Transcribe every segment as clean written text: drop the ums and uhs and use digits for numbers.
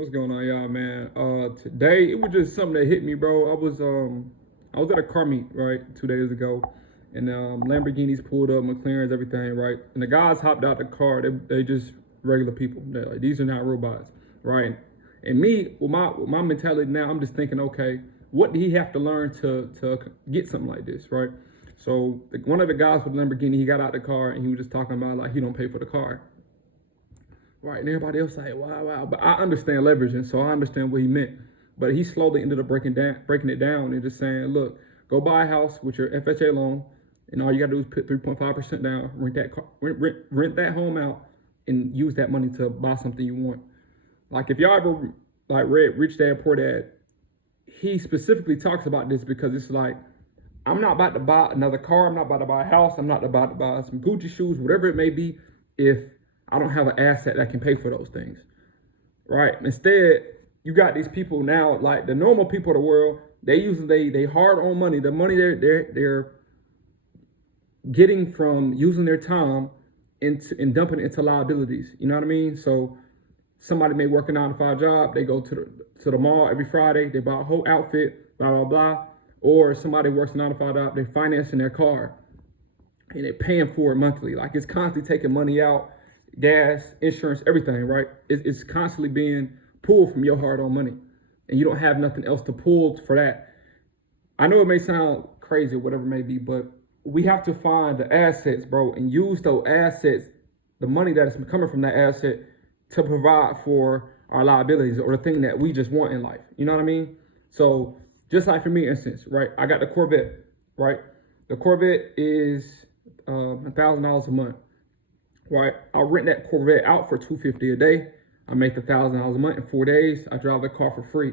What's going on, y'all, man? Today it was just something that hit me, bro. I was at a car meet, right, 2 days ago, and Lamborghinis pulled up, McLarens, everything, right, and the guys hopped out the car. They just regular people. They're like, these are not robots, right? And me, with my mentality now, I'm just thinking, okay, what did he have to learn to get something like this, right? So one of the guys with Lamborghini, he got out the car and he was just talking about like he don't pay for the car. Right, and everybody else like, wow, wow. But I understand leveraging, so I understand what he meant. But he slowly ended up breaking it down and just saying, look, go buy a house with your FHA loan, and all you gotta do is put 3.5% down, rent that home out, and use that money to buy something you want. Like if y'all ever like read Rich Dad Poor Dad, he specifically talks about this because it's like, I'm not about to buy another car, I'm not about to buy a house, I'm not about to buy some Gucci shoes, whatever it may be, if I don't have an asset that can pay for those things, right? Instead, you got these people now, like the normal people of the world, they hard on money, the money they're getting from using their time and dumping it into liabilities. You know what I mean? So somebody may work a 9 to 5 job, they go to the mall every Friday, they buy a whole outfit, blah blah blah. Or somebody works a 9 to 5 job, they're financing their car and they're paying for it monthly. Like it's constantly taking money out, gas, insurance, everything, right? It's constantly being pulled from your hard-earned money, and you don't have nothing else to pull for that. I know it may sound crazy or whatever it may be, but we have to find the assets, bro, and use those assets, the money that is coming from that asset, to provide for our liabilities or the thing that we just want in life. You know what I mean? So just like for me, instance, right? I got the Corvette, right? The Corvette is $1,000 a month, right? I rent that Corvette out for $250 a day. I make $1,000 a month in 4 days. I drive the car for free.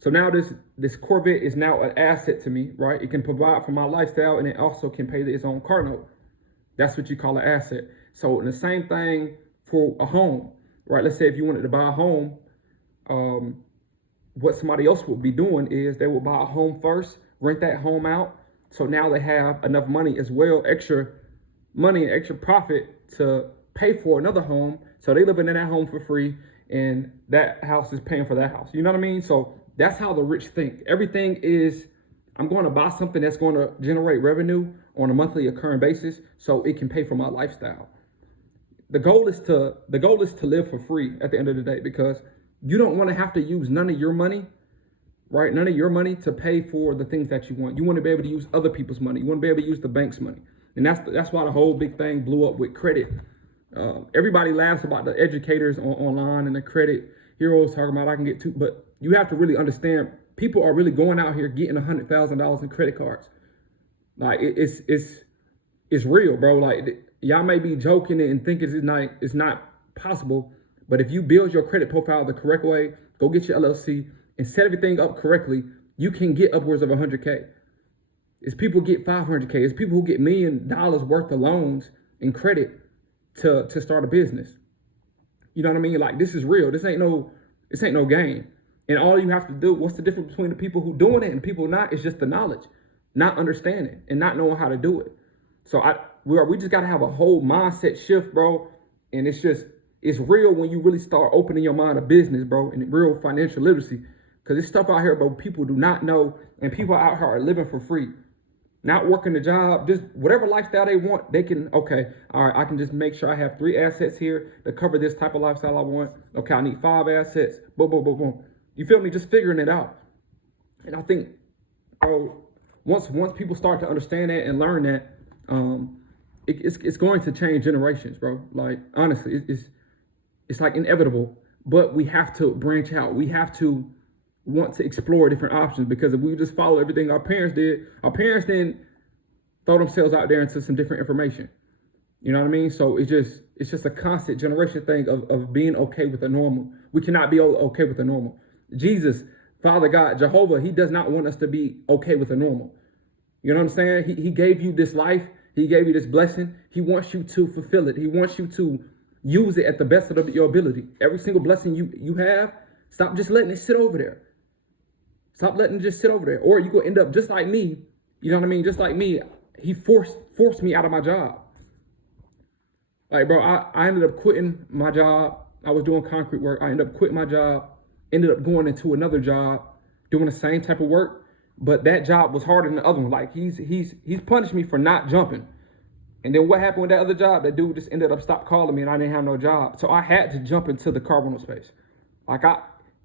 So now this Corvette is now an asset to me, right? It can provide for my lifestyle, and it also can pay its own car note. That's what you call an asset. So the same thing for a home, right? Let's say if you wanted to buy a home, what somebody else would be doing is they will buy a home first, rent that home out. So now they have enough money as well, extra money and extra profit to pay for another home. So they living in that home for free, and that house is paying for that house. You know what I mean? So that's how the rich think. Everything is, I'm going to buy something that's going to generate revenue on a monthly occurring basis so it can pay for my lifestyle. The goal is to live for free at the end of the day, because you don't want to have to use none of your money, right? None of your money to pay for the things that you want. You want to be able to use other people's money. You want to be able to use the bank's money. And that's why the whole big thing blew up with credit. Everybody laughs about the educators online and the credit heroes talking about I can get two, but you have to really understand people are really going out here getting $100,000 in credit cards. Like it's real, bro. Like y'all may be joking and think it's not possible, but if you build your credit profile the correct way, go get your LLC and set everything up correctly, you can get upwards of 100K. It's people get 500K. It's people who get $1 million worth of loans and credit to start a business. You know what I mean? Like this is real. This ain't no game. And all you have to do, what's the difference between the people who doing it and the people not? It's just the knowledge, not understanding and not knowing how to do it. So we just gotta have a whole mindset shift, bro. And it's real when you really start opening your mind to business, bro, and real financial literacy. Cause there's stuff out here, bro, people do not know, and people out here are living for free. Not working the job, just whatever lifestyle they want, they can, okay, all right, I can just make sure I have 3 assets here to cover this type of lifestyle I want. Okay, I need 5 assets, boom, boom, boom, boom. You feel me? Just figuring it out. And I think, bro, once people start to understand that and learn that, it's going to change generations, bro. Like, honestly, it's like inevitable, but we have to branch out. We have to want to explore different options, because if we just follow everything our parents didn't throw themselves out there into some different information. You know what I mean? So it's just a constant generation thing of being okay with the normal. We cannot be okay with the normal. Jesus, Father God, Jehovah, he does not want us to be okay with the normal. You know what I'm saying? He gave you this life. He gave you this blessing. He wants you to fulfill it. He wants you to use it at the best of your ability. Every single blessing you have, stop just letting it sit over there. Stop letting it just sit over there. Or you go end up just like me. You know what I mean? Just like me, he forced me out of my job. Like, bro, I ended up quitting my job. I was doing concrete work. I ended up quitting my job ended up going into another job, doing the same type of work, but that job was harder than the other one. Like he's punished me for not jumping. And then what happened with that other job? That dude just ended up stopped calling me and I didn't have no job. So I had to jump into the car rental space.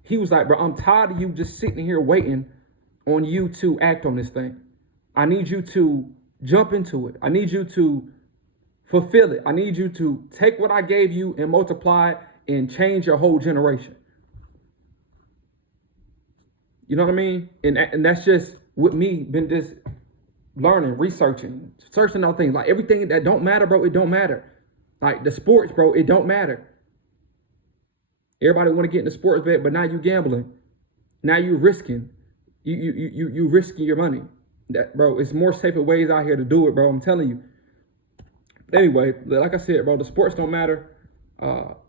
He was like, bro, I'm tired of you just sitting here waiting on you to act on this thing. I need you to jump into it. I need you to fulfill it. I need you to take what I gave you and multiply it and change your whole generation. You know what I mean? And that's just with me, been just learning, researching, searching on things. Like everything that don't matter, bro, it don't matter. Like the sports, bro, it don't matter. Everybody want to get into sports bet, but now you gambling. Now you risking. You risking your money. That, bro, it's more safer ways out here to do it, bro. I'm telling you. But anyway, like I said, bro, the sports don't matter.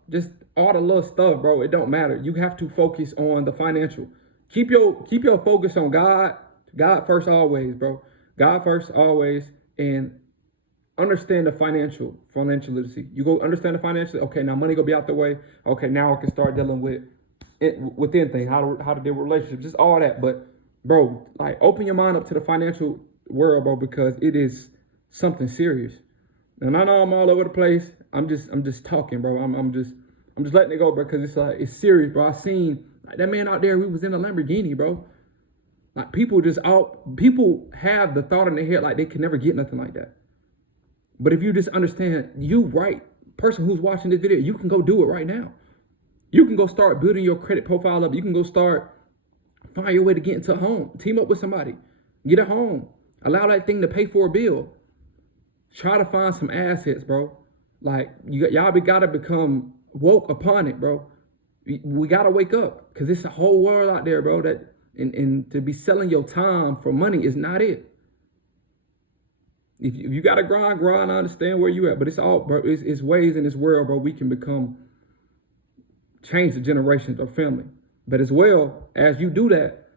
Just all the little stuff, bro, it don't matter. You have to focus on the financial. Keep your focus on God. God first always, bro. God first always, and understand the financial literacy. You go understand the financial. Okay, now money gonna be out the way. Okay, now I can start dealing with it within things, how to deal with relationships, just all that. But bro, like open your mind up to the financial world, bro, because it is something serious. And I know I'm all over the place. I'm just talking, bro. I'm just letting it go, bro, because it's serious, bro. I seen like that man out there who was in a Lamborghini, bro. Like people have the thought in their head like they can never get nothing like that. But if you just understand, person who's watching this video, you can go do it right now. You can go start building your credit profile up. You can go find your way to get into a home. Team up with somebody. Get a home. Allow that thing to pay for a bill. Try to find some assets, bro. Like y'all gotta become woke upon it, bro. We gotta wake up because it's a whole world out there, bro. That and to be selling your time for money is not it. If you gotta grind, I understand where you at, but it's all, bro. It's ways in this world, bro. We can change the generations of family. But as well as you do that,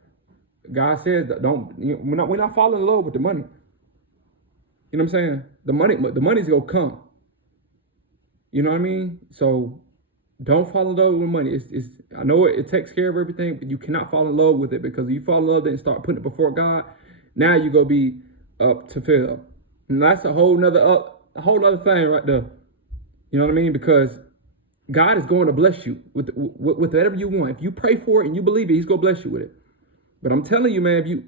God says that we're not falling in love with the money. You know what I'm saying? The money's gonna come. You know what I mean? So don't fall in love with money. I know it takes care of everything, but you cannot fall in love with it, because if you fall in love with it and start putting it before God, now you're gonna be up to fail. And that's a whole nother thing right there. You know what I mean? Because God is going to bless you with whatever you want. If you pray for it and you believe it, He's gonna bless you with it. But I'm telling you, man,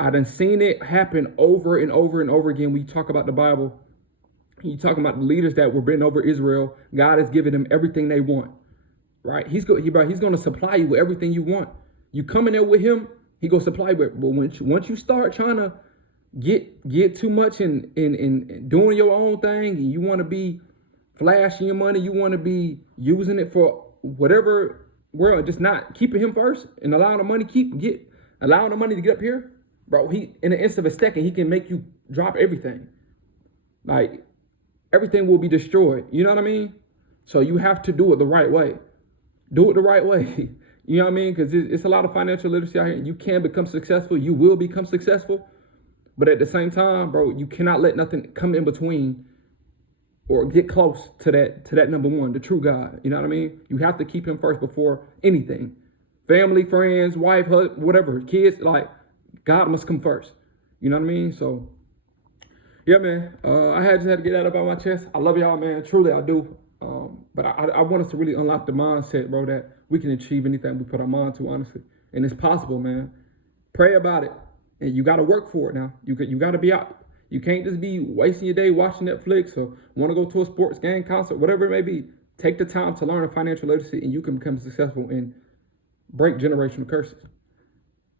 I done seen it happen over and over and over again. When you talk about the Bible, you talking about the leaders that were bent over Israel. God has given them everything they want, right? He's going to supply you with everything you want. You come in there with Him, He gonna supply you with. But once you start trying to get too much in doing your own thing, and you want to be flashing your money, you want to be using it for whatever world, just not keeping Him first and allowing the money to get up here, bro. He, in the instant of a second, He can make you drop everything. Like everything will be destroyed. You know what I mean? So you have to do it the right way. Do it the right way. You know what I mean? Because it's a lot of financial literacy out here. You can become successful. You will become successful. But at the same time, bro, you cannot let nothing come in between or get close to that number one, the true God. You know what I mean? You have to keep Him first before anything. Family, friends, wife, husband, whatever, kids, like God must come first. You know what I mean? So yeah, man, I just had to get that up on my chest. I love y'all, man. Truly, I do. But I want us to really unlock the mindset, bro, that we can achieve anything we put our mind to, honestly. And it's possible, man. Pray about it. And you got to work for it now. You got to be out. You can't just be wasting your day watching Netflix or want to go to a sports game, concert, whatever it may be. Take the time to learn financial literacy, and you can become successful and break generational curses.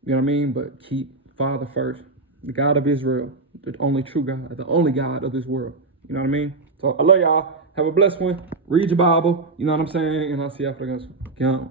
You know what I mean? But keep Father first. The God of Israel, the only true God, the only God of this world. You know what I mean? So I love y'all. Have a blessed one. Read your Bible. You know what I'm saying? And I'll see y'all for the next one.